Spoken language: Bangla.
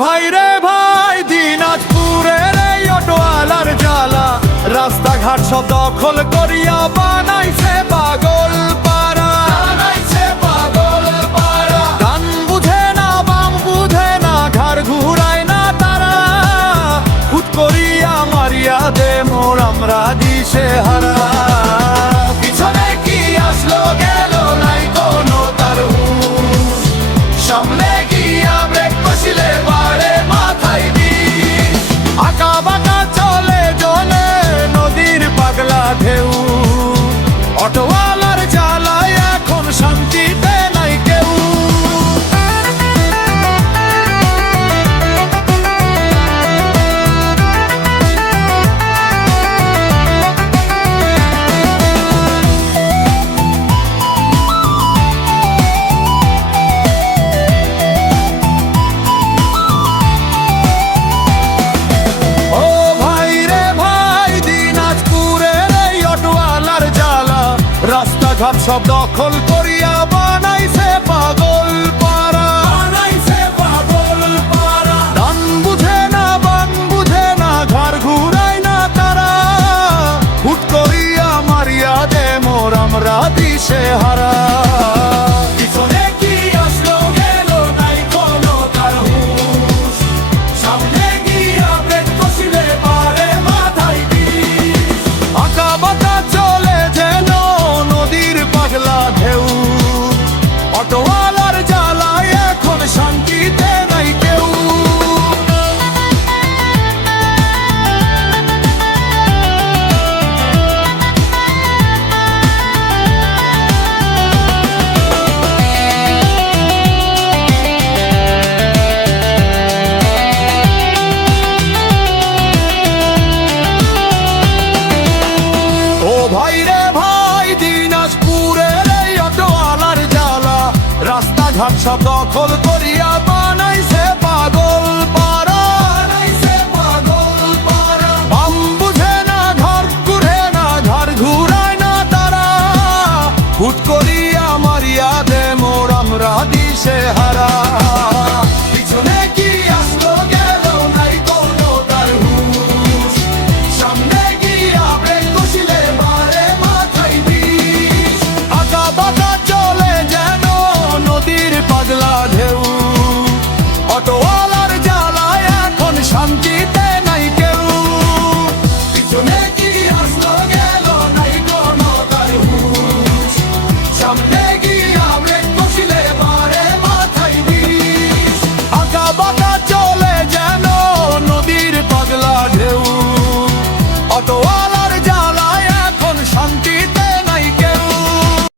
ভাই রে ভাই, দিনাজপুরের এই অটোয়ালার জ্বালা, রাস্তাঘাট সব দখল করিয়া বানাইছে পাগল পাড়া। ডান বুঝে না বাম বুঝে না, ঘাড় ঘুরায় না তারা, হুট করিয়া মারিয়া দে মোর আমরা দিশে হারা। পিছনে কি আসলো গেল নাই কোনো তার হুঁশ, সামনে গিয়া ব্রেক কষিলে বাড়ে মাথায় বিষ। আঁকা বাঁকা চলে জলে নদীর পাগলা ঢেউ, অটোওয়ালার জ্বালায় এখন শান্তিতে নাই কেউ। রাস্তাঘাট সব দখল করিয়া বানাইছে পাগল পাড়া। ডান বুঝে না বাম বুঝে না, ঘাড় ঘুরায় না তারা, হুট করিয়া মারিয়া দে মোর আমরা দিশে হারা। পিছনে কি আসলো গেল নাই কোনো তার হুঁশ, সামনে গিয়া ব্রেক কষিলে বাড়ে মাথায় বিষ। আঁকা বাঁকা চলে যেন নদীর পাগলা ঢেউ, অটোওয়ালার জ্বালায় এখন শান্তিতে নাই কেউ। ও ভাই রে ভাই, দিনাজপুরের এই অটোওয়ালার জ্বালা, রাস্তাঘাট সব দখল করিয়া বানাইছে পাগল পাড়া। বাম বুঝে না ঘাড় ঘুরে না, ঘাড় ঘুরায় না তারা, হুট করিয়া মারিয়া দে মোর আমরা দিশে হারা।